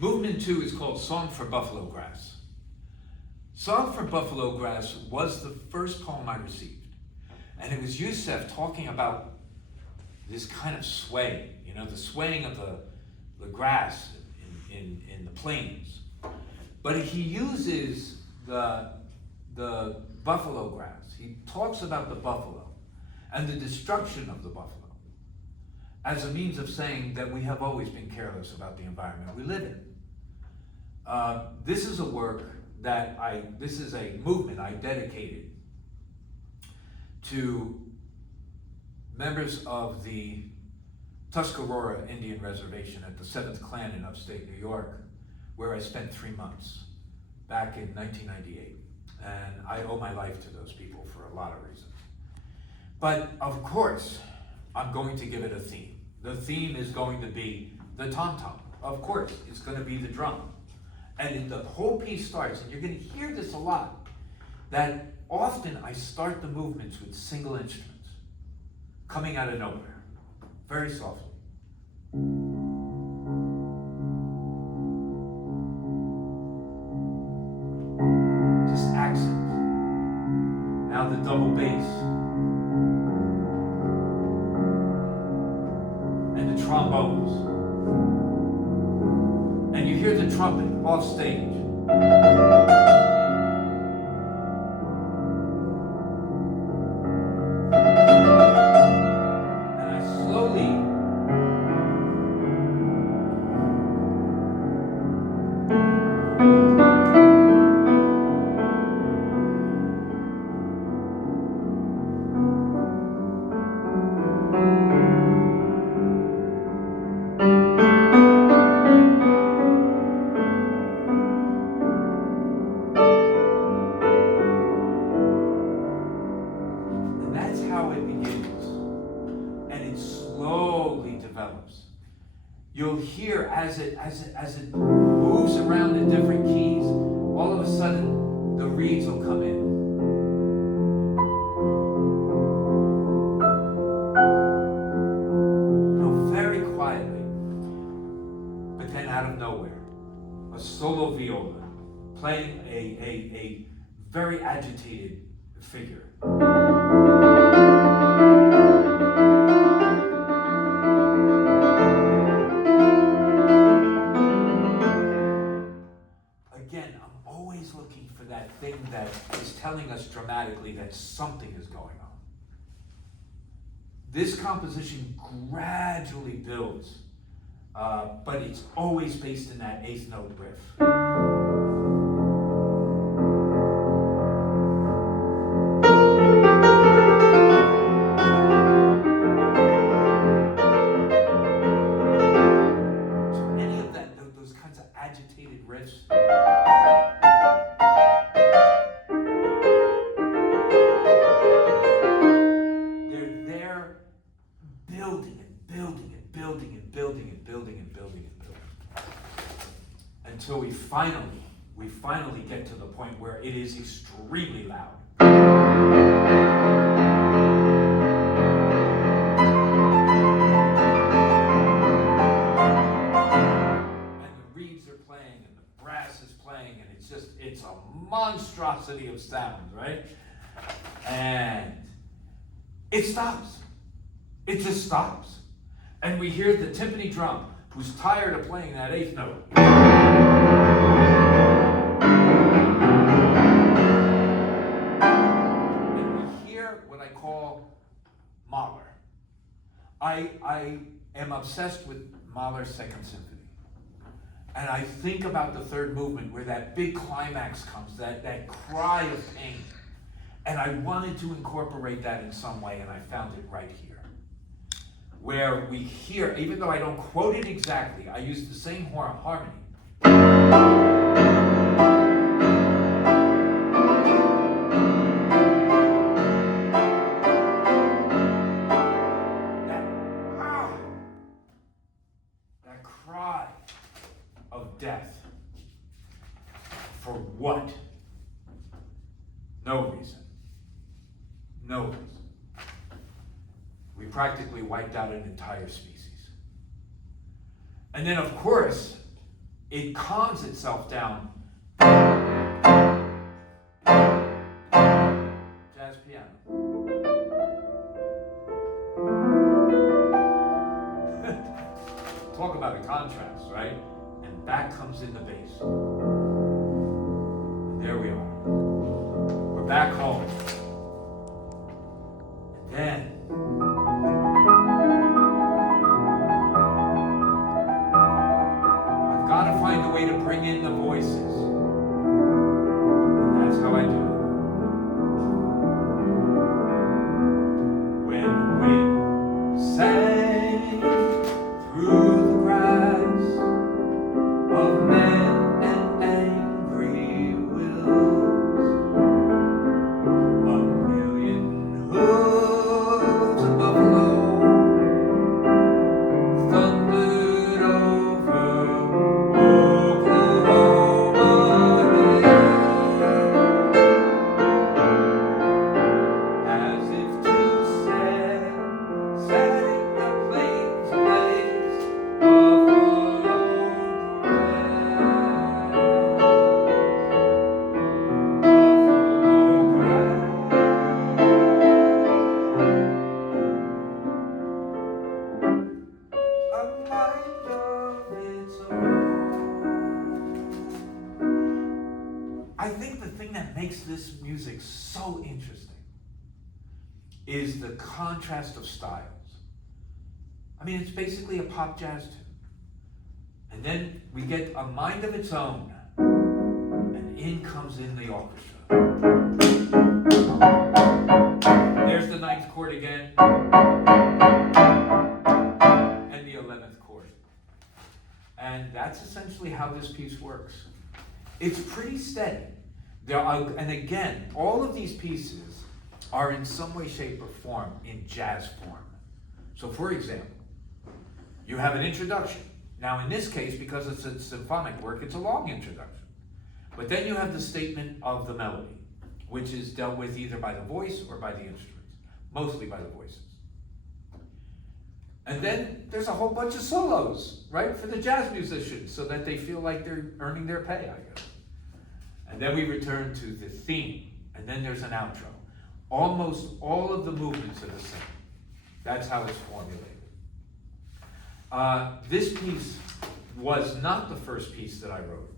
Movement 2 is called Song for Buffalo Grass. Song for Buffalo Grass was the first poem I received. And it was Yusef talking about this kind of sway, the swaying of the grass in the plains. But he uses the buffalo grass. He talks about the buffalo and the destruction of the buffalo as a means of saying that we have always been careless about the environment we live in. This is a work this is a movement I dedicated to members of the Tuscarora Indian Reservation at the 7th Clan in upstate New York, where I spent 3 months back in 1998. And I owe my life to those people for a lot of reasons. But of course, I'm going to give it a theme. The theme is going to be the tom-tom. Of course, it's going to be the drum. And the whole piece starts, and you're going to hear this a lot, that often I start the movements with single instruments coming out of nowhere, very softly. Just accents. Now the double bass. And the trombones. And you hear the trumpet off stage. And I slowly you'll hear as it moves around in different keys, all of a sudden the reeds will come in. Very quietly, but then out of nowhere, a solo viola playing a very agitated figure. Looking for that thing that is telling us dramatically that something is going on. This composition gradually builds, but it's always based in that 8th note riff. So any of that, those kinds of agitated riffs, until we finally get to the point where it is extremely loud. And the reeds are playing and the brass is playing, and it's a monstrosity of sound, right? And it stops. It just stops. And we hear the timpani drum, who's tired of playing that 8th note. And we hear what I call Mahler. I am obsessed with Mahler's Second Symphony. And I think about the 3rd movement where that big climax comes, that cry of pain. And I wanted to incorporate that in some way, and I found it right here. Where we hear, even though I don't quote it exactly, I use the same harmony. That cry of death. For what? No reason. No reason. We practically wiped out an entire species. And then, of course, it calms itself down. Jazz piano. Talk about a contrast, right? And back comes in the bass. And there we are. We're back home. And then I've got to find a way to bring in the voices. And that's how I do it. When we sang through the grass of men and angry wills, a million hooves of buffalo thundered over Oklahoma Hill, as if to say, setting the plains ablaze, buffalo a mind of its own. I think the thing that makes this music so interesting is the contrast of styles. I mean, it's basically a pop jazz tune. And then we get a mind of its own, and in comes in the orchestra. There's the ninth chord again, and the 11th chord. And that's essentially how this piece works. It's pretty steady. And again, all of these pieces are in some way, shape, or form in jazz form. So for example, you have an introduction. Now in this case, because it's a symphonic work, it's a long introduction. But then you have the statement of the melody, which is dealt with either by the voice or by the instruments, mostly by the voices. And then there's a whole bunch of solos, right, for the jazz musicians, so that they feel like they're earning their pay, I guess. And then we return to the theme, and then there's an outro. Almost all of the movements are the same. That's how it's formulated. This piece was not the first piece that I wrote,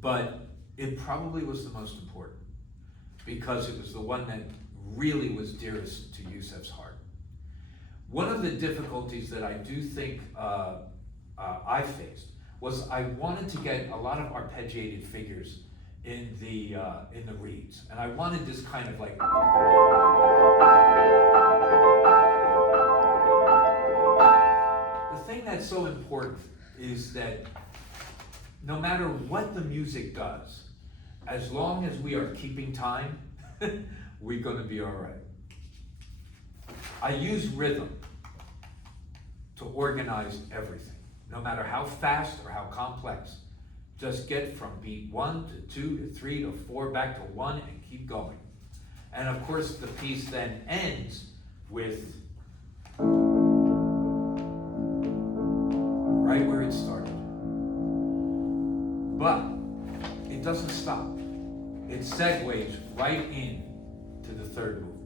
but it probably was the most important because it was the one that really was dearest to Yusef's heart. One of the difficulties that I do think I faced was I wanted to get a lot of arpeggiated figures in the reeds, and I wanted this kind of like. The thing that's so important is that no matter what the music does, as long as we are keeping time, we're going to be all right. I use rhythm to organize everything, no matter how fast or how complex. Just get from beat 1 to 2 to 3 to 4 back to 1 and keep going. And of course, the piece then ends with right where it started. But it doesn't stop. It segues right in to the third movement.